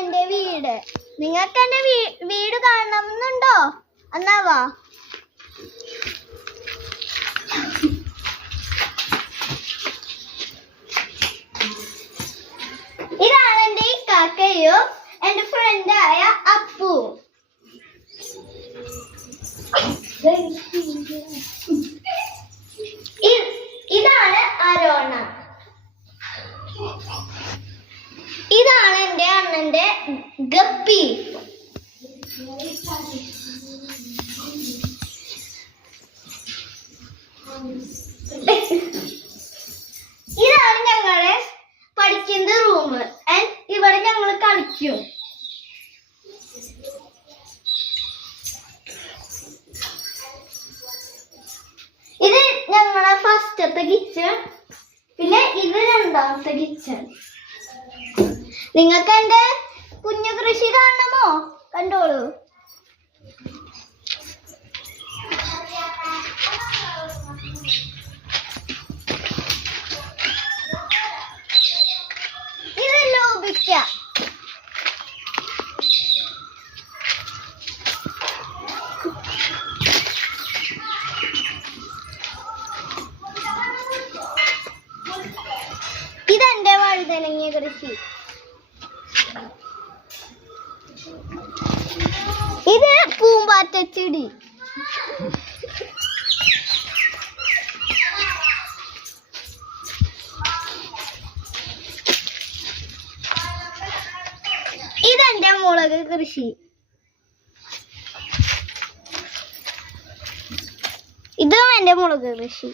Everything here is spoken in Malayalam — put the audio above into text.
എന്റെ വീട്. നിങ്ങൾക്ക് എന്റെ വീട് കാണണമെന്നുണ്ടോ? എന്നാ വാ. ഇതാണ് എന്റെ കാക്കയും എന്റെ ഫ്രണ്ടായ അപ്പു. ഇതാണ് അരോണ. ഇതാണ് എന്റെ അണ്ണന്റെ ഗപ്പി. ഇതാണ് ഞങ്ങളെ പഠിക്കുന്ന റൂം. ഇവിടെ ഞങ്ങൾ കളിക്കും. ഇത് ഞങ്ങളെ ഫസ്റ്റത്തെ കിച്ചൺ. പിന്നെ ഇത് രണ്ടാമത്തെ കിച്ചൺ. നിങ്ങൾക്ക് എന്റെ കുഞ്ഞു കൃഷി കാണണമോ? കണ്ടോളൂ. ഇത് ലോപിക്ക. ഇതെന്റെ വഴുതനങ്ങ കൃഷി. ഇത് പൂമ്പാറ്റച്ചെടി. ഇതെന്റെ മുളക് കൃഷി. ഇതും എന്റെ മുളക് കൃഷി.